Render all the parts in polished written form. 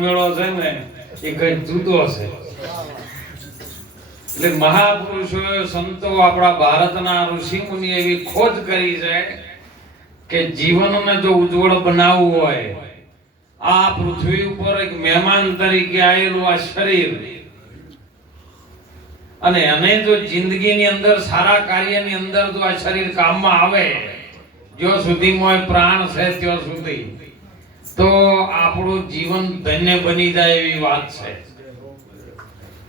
મેળો છે ને એ કઈ જુદો છે. એટલે મહાપુરુષોએ સંતો આપણા ભારતના ઋષિ મુનિ એવી ખોજ કરી છે કે જીવનને જો ઉજ્જવળ બનાવવું હોય, આ પૃથ્વી ઉપર એક મહેમાન તરીકે આવેલું આ શરીર, અને એને જો જિંદગીની અંદર સારા કાર્યની અંદર જો આ શરીર કામમાં આવે, જ્યાં સુધી મોય પ્રાણ છે ત્યાં સુધી, તો આપણું જીવન ધન્ય બની જાય એવી વાત છે.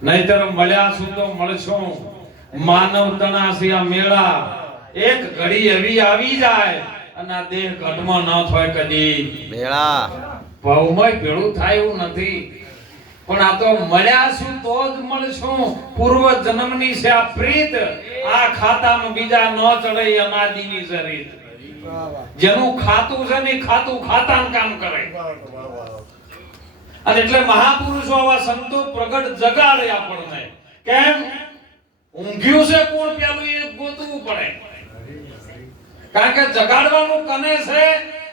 નહીતર મળ્યા છું તો મળશું, માનવતાના સિયા મેળા એક ઘડી એવી આવી જાય અને આ દેહ ઘટમાં ન થાય કદી મેળા ભાવમાં ભેળું થાય એવું નથી. પણ આ તો મળ્યા છું તો જ મળશું, પૂર્વ જન્મની છે આ પ્રીત, આ ખાતામાં બીજા ન ચડે અનાદિની છે રીત. જેનું ખાતું છે ને ખાતું ખાતાનું કામ કરે. અને એટલે મહાપુરુષો આવા સંતો પ્રગટ જગાડે આપણને. કેમ? ઊંઘ્યું છે કોણ પેલું એ ગોતવું પડે, કારણ કે જગાડવાનું કને છે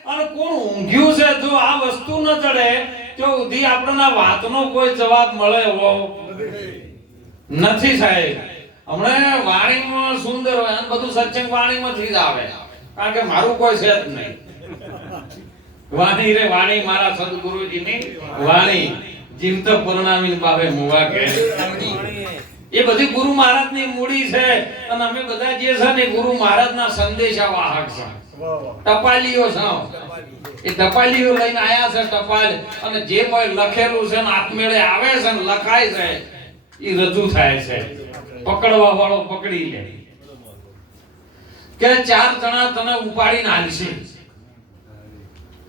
અને કોણ ઊંઘ્યું છે. જો આ વસ્તુ ન ચડે તો ઉધી આપણને વાતનો કોઈ જવાબ મળે એવો નથી સાહેબ. હમણાં વાણીમાં સુંદર હોય અને બધું સત્સંગ વાણીમાંથી જ આવે, કારણ કે મારું કોઈ છે જ નહીં. વાણી રે વાણી મારા સદગુરુજીની વાણી, જીવત પરણાવીને બાપે મુવા કે એ બધી ગુરુ મહારાજની મૂડી છે. અને અમે બધા જે છે ને ગુરુ મહારાજના સંદેશા વાહક છે, ટપાલીઓ છે. એ ટપાલીઓ લઈને આયા છે ટપાલ, અને જે કોઈ લખેલું છે ને આપમેળે આવે છે ને લખાય છે એ રજૂ થાય છે. પકડવા વાળો પકડી લે કે 4 જણા તને ઉપાડીને હાલશે.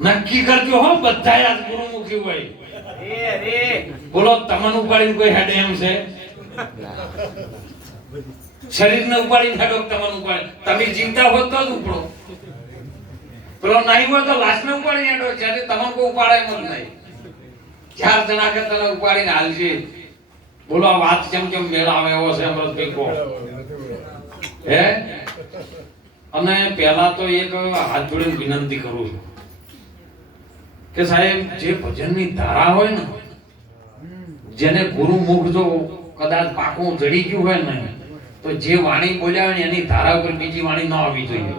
નક્કી કરજો હો બધા આ ગુરુમુખી હોય. બોલો તમને ઉપાડીને કોઈ હેડે એમ છે? શરીરને ઉપાડીને હેડો તમને ઉપાડે. તમે જીવતા હોત તો જ ઉપડો, પેલો નહીં હોય તો લાશને ઉપાડીને હેડો. જ્યારે તમને કોઈ ઉપાડે એમ જ નહીં. 4 જણા કે તને ઉપાડીને હાલશે. બોલો આ વાત કેમ કેમ મેળ આવે એવો છે અમૃતભાઈ કહો હે? અને પહેલા તો એક હાથ જોડીને વિનંતી કરું છું કે સાહેબ, જે ભજનની ધારા હોય ને, જેને ગુરુમુખ જો કદાચ પાકું જડી ગયું હોય ને, તો જે વાણી બોલ્યા હોય ને એની ધારા ઉપર બીજી વાણી ન આવવી જોઈએ.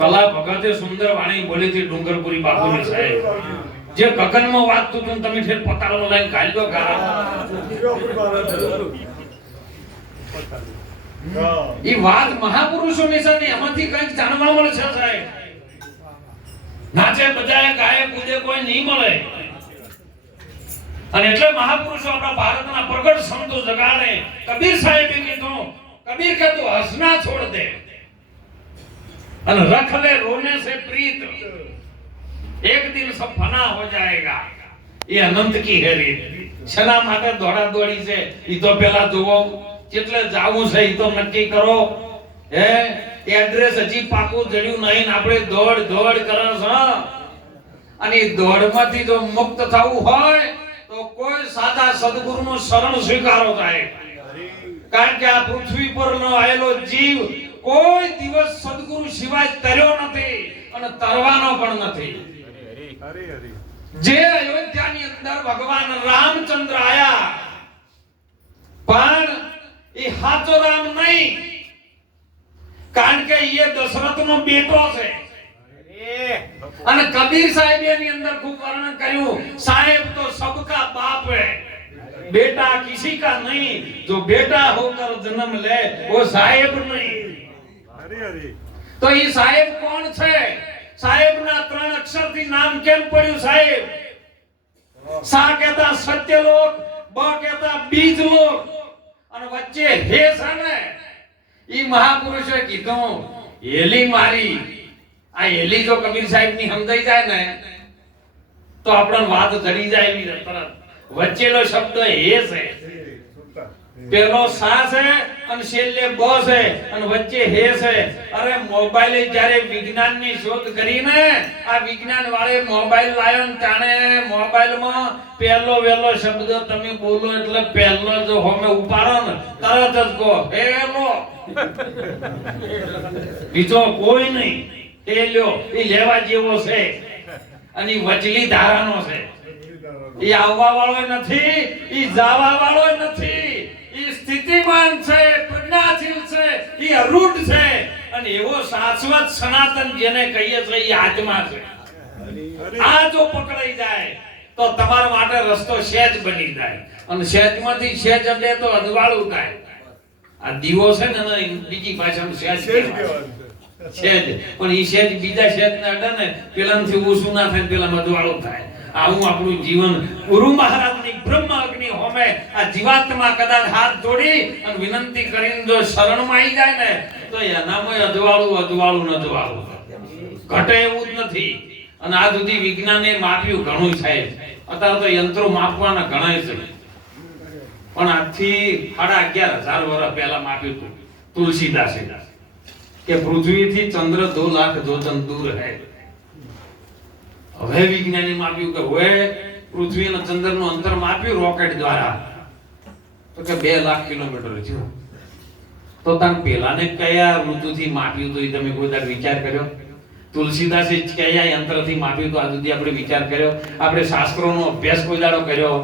કલા ભગતે સુંદર વાણી બોલી હતી ડુંગરપુરી બાપુની સાહેબ. જે ગગનમાં વાગતું હતું તમે ફેર પતાળો લઈને ગાળી દો ગારા. ઈ વાત મહાપુરુષોની છે ને એમાંથી કંઈક જાણવા મળે છે સાહેબ. નાચે બજાય ગાય કૂદે કોઈ નહીં મળે. અને એટલે મહાપુરુષો આપણા ભારતના પ્રગટ સંતો જગાડે. કબીર સાહેબે કીધું, કબીર કે તું હસના છોડ દે અને રખ ले रोने से प्रीत, एक दिन सब फना हो जाएगा. ये अनंत की है રીત. શના માટે દોડા દોડી છે ઈ તો પેલા જોવો, કેટલે જાવું છે ઈ તો નક્કી કરો. હે એડ્રેસ હજી પાકું જડ્યું નહીં ને આપણે દોડ દોડ કરે છે. અને દોડમાંથી જો મુક્ત થવું હોય તો કોઈ સાચા સદગુરુનું શરણ સ્વીકારો થાય. કારણ કે આ પૃથ્વી પર નો આયેલો જીવ કોઈ દિવસ સદગુરુ સિવાય તર્યો નથી અને તરવાનો પણ નથી. જે અયોધ્યાની અંદર ભગવાન રામચંદ્ર આયા, પણ એ સાચો રામ નહીં, કારણ કે એ દશરથનો બેટો છે. અને કબીર સાહેબ એની અંદર ખૂબ વર્ણન કર્યું, સાહેબ તો સબકા બાપ है, बेटा किसी का नहीं, जो बेटा होकर जन्म ले वो साहेब नहीं. તો એ સાહેબ કોણ છે? સાહેબના 3 અક્ષરથી નામ કેમ પડ્યું સાહેબ? સા કહેતા સત્યલોક, બ કહેતા બીજલોક, અને વચ્ચે હે છે ને ઈ મહાપુરુષે કીધું હેલી મારી. આ હેલી જો કબીર સાહેબ ની સમજાઈ જાય ને તો આપણને વાત જડી જાય એવી તરત. વચ્ચેનો શબ્દ હે છે, પેલો સા છે અને છેલ્લે બ છે અને વચ્ચે હે છે. અરે મોબાઈલે જ્યારે વિજ્ઞાનની શોધ કરીને આ વિજ્ઞાન વાળે મોબાઈલ લાયો ને તાણે મોબાઈલમાં પહેલો વેલો શબ્દ તમે બોલો એટલે પહેલો જો હોમે ઉપાડો ને તરત જ કહો હેલો. બીજો કોઈ નહીં. એ લ્યો એ લેવા જેવો છે. અને ઈ વચલી ધારાનો છે. ઈ આવવા વાળો નથી, ઈ જાવા વાળો નથી, ઈ સ્થિતિમાન છે, પ્રજ્ઞાશીલ છે, ઈ અરૂઢ છે અને એવો શાશ્વત સનાતન જેને કહીએ છીએ ઈ આત્મા છે. આ જો પકડાઈ જાય તો તમારા માટે રસ્તો સહેજ બની જાય અને સહેજમાંથી સહેજ અડે તો અજવાળું થાય. આ દીવો છે ને બીજી ભાષામાં સહેજ કહેવાય. સહેજ પણ ઈ સહેજ બીજા સહેજને અડે ને પેલામાંથી ઓછું ના થાય, પેલામાં અજવાળું થાય. આવું આપણું જીવન ગુરુ મહારાજની બ્રહ્મ અગ્નિ હોમે આ જીવાત્મા કદાચ હાથ જોડી અને વિનંતી કરીને જો શરણમાં આવી જાય ને તો એનામાં અજવાળું ઘટે એવું જ નથી. અને આ સુધી વિજ્ઞાને માપ્યું ઘણું સાહેબ. અત્યારે તો યંત્રો માપવાના ઘણા છે પણ આજથી 11,500 વર્ષ પહેલા માપ્યું હતું તુલસીદાસે કે પૃથ્વીથી ચંદ્ર 2 લાખ જોજન દૂર હૈ. હવે વિજ્ઞાની માપ્યું કે હવે પૃથ્વી અને ચંદ્ર નું અંતર માપ્યું રોકેટ દ્વારા તો કે 2 લાખ કિલોમીટર છે. તો તાન પેલાને કયા ઋતુથી માપ્યું તો એ તમે કોઈ વાર વિચાર કર્યો? તુલસીદાસે કયા યંત્રથી માપ્યું તો આ સુધી આપણે વિચાર કર્યો? આપણે શાસ્ત્રોનો અભ્યાસ કોઈ દાડો કર્યો?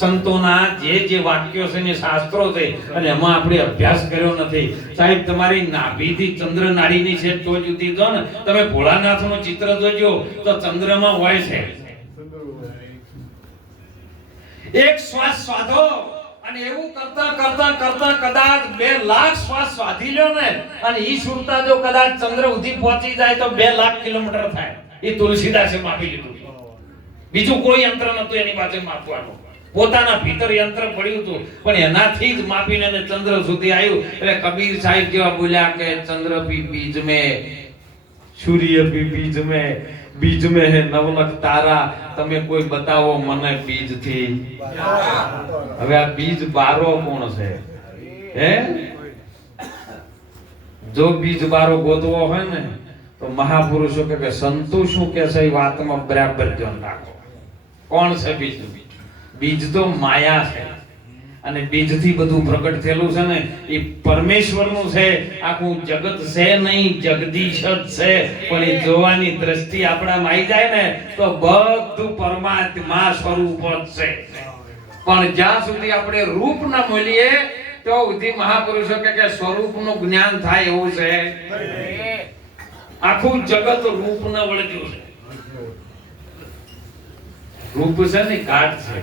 સંતોના જે વાક્યો છે ને શાસ્ત્રો છે અને એમાં આપણે અભ્યાસ કર્યો નથી. સાહેબ તમારી નાભીથી ચંદ્ર નાડીની છે તો જુદી જો ને તમે ભોળાનાથનું ચિત્ર જોજો તો ચંદ્રમાં હોય છે. એક શ્વાસ સ્વાધો અને એવું કરતા કદાચ 2 લાખ શ્વાસ સ્વાધી લ્યો ને અને ઈ સુરતા જો કદાચ ચંદ્ર સુધી પહોંચી જાય તો 2 લાખ કિલોમીટર થાય. એ તુલસીદાસે માપી લીધું. બીજું કોઈ યંત્ર નતું એની પાસે માપવાનું. પોતાના ભીતર યંત્ર પડ્યું હતું પણ એનાથી જ માપીને ચંદ્ર સુધી આવ્યું. એટલે કબીર સાહેબ જેવા બોલ્યા કે ચંદ્ર ભી બીજ में, સૂર્ય ભી બીજ में है નવલખ તારા, તમે કોઈ બતાવો મને બીજ થી. હવે આ બીજ બારો કોણ છે? હે જો બીજ બારો ગોતવો હોય ને તો મહાપુરુષો કે સંતો શું કે છે એ વાતમાં બરાબર ધ્યાન રાખો. કોણ છે બીજ? બીજ તો માયા છે અને બીજથી બધું પ્રગટ થયેલું છે ને એ પરમેશ્વરનું છે. આખું જગત છે નહીં, જગદીશ જ છે પણ એ જોવાની દ્રષ્ટિ આપણામાં આવી જાય ને તો બધું પરમાત્મા સ્વરૂપ જ છે. પણ જ્યાં સુધી આપણે રૂપ ન મળીએ તો સુધી મહાપુરુષો કે સ્વરૂપનું જ્ઞાન થાય એવું છે. આખું જગત રૂપને વળગ્યું છે. રૂપ છે ને ઘાટ છે.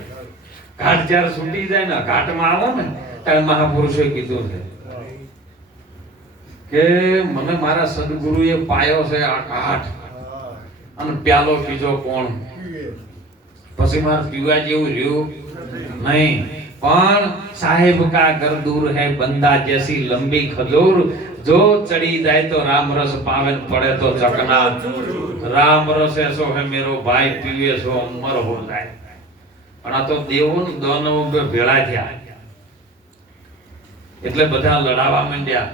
ઘાટ જ્યારે છૂટી જાય ને ઘાટમાં આવો ને ત્યારે મહાપુરુષોએ કીધું છે કે મને મારા સદગુરુએ પાયો છે આ ઘાટ અને પ્યાલો પીજો કોણ? પછી મારે પીવા જેવું રહ્યું નહીં. પણ સાહેબ કા ઘર દૂર હૈ બંદા જૈસી લંબી ખજૂર, જો ચડી જાય તો રામ રસ પાવે પડે તો ચકના. રામ રસ એસો હે મેરો ભાઈ પીવે સો અમર હો જાય. પણ આ તો દેવો ને દાનવો ભેળા થયા એટલે બધા લડાવા માંડ્યા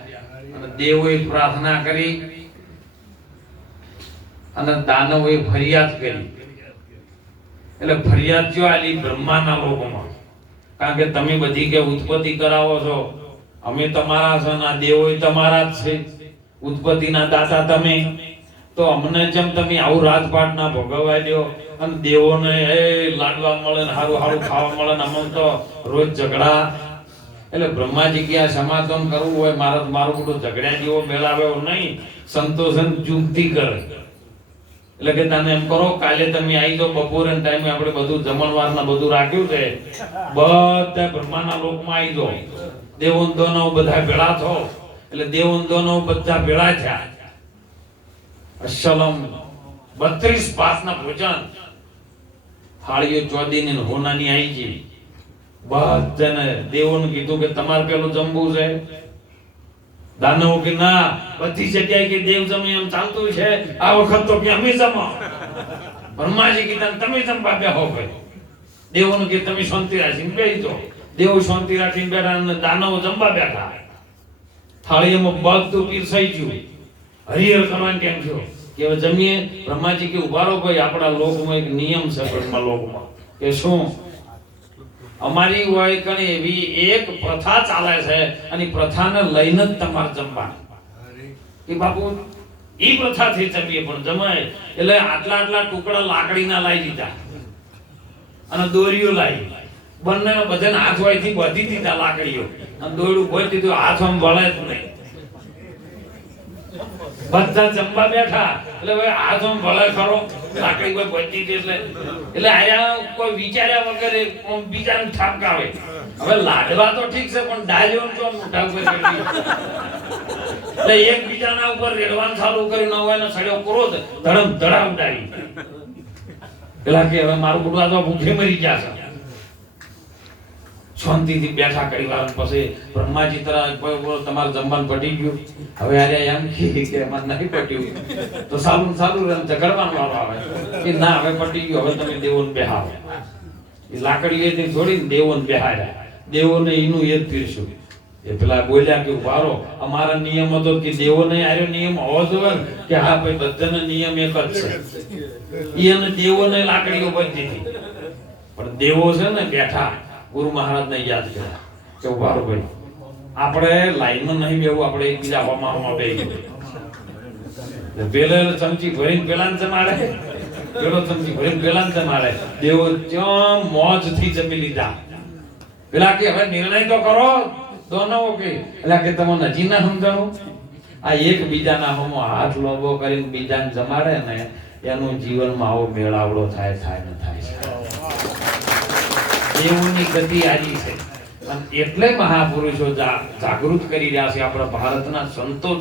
અને દેવોએ પ્રાર્થના કરી અને દાનવોએ ફરિયાદ કરી. એટલે ફરિયાદ જો આલી બ્રહ્માના લોકોમાં, કારણ કે તમે બધી કે ઉત્પત્તિ કરાવો છો, અમે તમારા છો ના દેવોય તમારા જ છે, ઉત્પત્તિના દાતા તમે, તો અમને જેમ તમે આવું રાજપાટ ના ભોગવવા દો અને દેવોને એ લાડવા મળે ને હારું ખાવા મળે ને અમને તો રોજ ઝઘડા. એટલે બ્રહ્માજી કે આ સમાધાન કરવું હોય મારું બધું ઝઘડ્યા જેવો મેળાવે નહીં, સંતોષન ચૂકતી કરે. એટલે કે તને એમ કરો કાલે તમે આવી જાઓ બપોરે ટાઈમે આપણે બધું જમણવારના બધું રાખ્યું છે, બધા બ્રહ્માના લોકમાં આવી જાઓ, દેવો દોનો બધા ભેળા થો. એટલે દેવો દોનો બધા ભેળા થયા. અસલમ 32 પાસના ભોજન થાળીઓ ચોદીની હોનાની આવી ગઈ. બધાને દેવોને કીધું કે તમારે પેલું જમવું છે. દાનવો કે ના, બધી જગ્યાએ કે દેવ જમે એમ ચાલતું છે, આ વખત તો કે અમે જમો. બ્રહ્માજી કીધું તમે જમવા બેહો ભાઈ. દેવોને કે તમે શાંતિ રાખીને બેસજો. દેવો શાંતિ રાખીને બેઠા અને દાનવો જમવા બેઠા. થાળીમાં બધું પીરસાઈ ગયું. હરિહર કરવાનું કેમ છો કે જમીએ. બ્રહ્માજી કે ઉભારો ભાઈ, આપણા લોકમાં એક નિયમ છે બ્રહ્મા લોકમાં કે શું અમારી હોય કણી એવી એક પ્રથા ચાલે છે અને પ્રથાને લઈને જ તમારે જમવાનું. કે બાપુ ઈ પ્રથાથી જમીએ પણ જમાય એટલે આટલા આટલા ટુકડા લાકડીના લાવી દીધા અને દોરીઓ લાવી બંને બધાને હાથ વાયથી બધી દીધા લાકડીઓ અને દોરડું ભરી દીધું હાથ આમ વળે જ નહીં બધા જમવા બેઠા એટલે ભાઈ હાથ આમ વળે ખરો લાકડી કોઈ બધી દીધી એટલે આયા કોઈ વિચાર્યા વગર બીજાને ઠાપકાવે હવે લાડવા તો ઠીક છે પણ ડાળીઓ તો મોઢા ઉપર એટલે એક બીજાના ઉપર રેડવાનું ચાલુ કરીને હોય ને સડ્યો ક્રોધ ધડમ ધડા ઉડાડી પેલા કે હવે મારું બુડવા તો ભૂખે મરી ગયા છે શાંતિથી બેઠા કરી વાર પછી બ્રહ્માજી તરફ તમારે જમવાનું પટી ગયું હવે આરે એમ કે અમારે નહીં પટ્યું તો સારું સારું ઝઘડવાનું વાળો આવે કે ના હવે પટી ગયું હવે તમે દેવોને બેહાવો એ લાકડી એથી છોડીને દેવોને બેહાડ્યા દેવોને એનું એ જ પીરશું એ પેલા બોલ્યા કે વારો અમારા નિયમ હતો કે દેવોને આર્યો નિયમ હોવો જોઈએ કે હા ભાઈ બધાનો નિયમ એક જ છે એને દેવોને લાકડીઓ બંધી દીધી પણ દેવો છે ને બેઠા ગુરુ મહારાજને યાદ કર્યા કે વારો ભાઈ આપણે લાઈનમાં નહીં બેવું આપણે એકબીજા હોમાં બેસી પેલે ચમચી ભરીને પેલાને જમાડે પેલો ચમચી ભરીને પેલાને જમાડે દેવો ત્યાં મોજથી જમી લીધા પેલા કે હવે નિર્ણય તો કરો દોનો કે એટલે કે તમને હજી ના સમજાણું આ એક બીજાના હોમો હાથ લોબો કરીને બીજાને જમાડે ને એનું જીવનમાં આવો મેળાવડો થાય ને થાય દેવોની ગતિ આજી છે અને એટલે મહાપુરુષો જાગૃત કરી રહ્યા છે આપણા ભારતના સંતો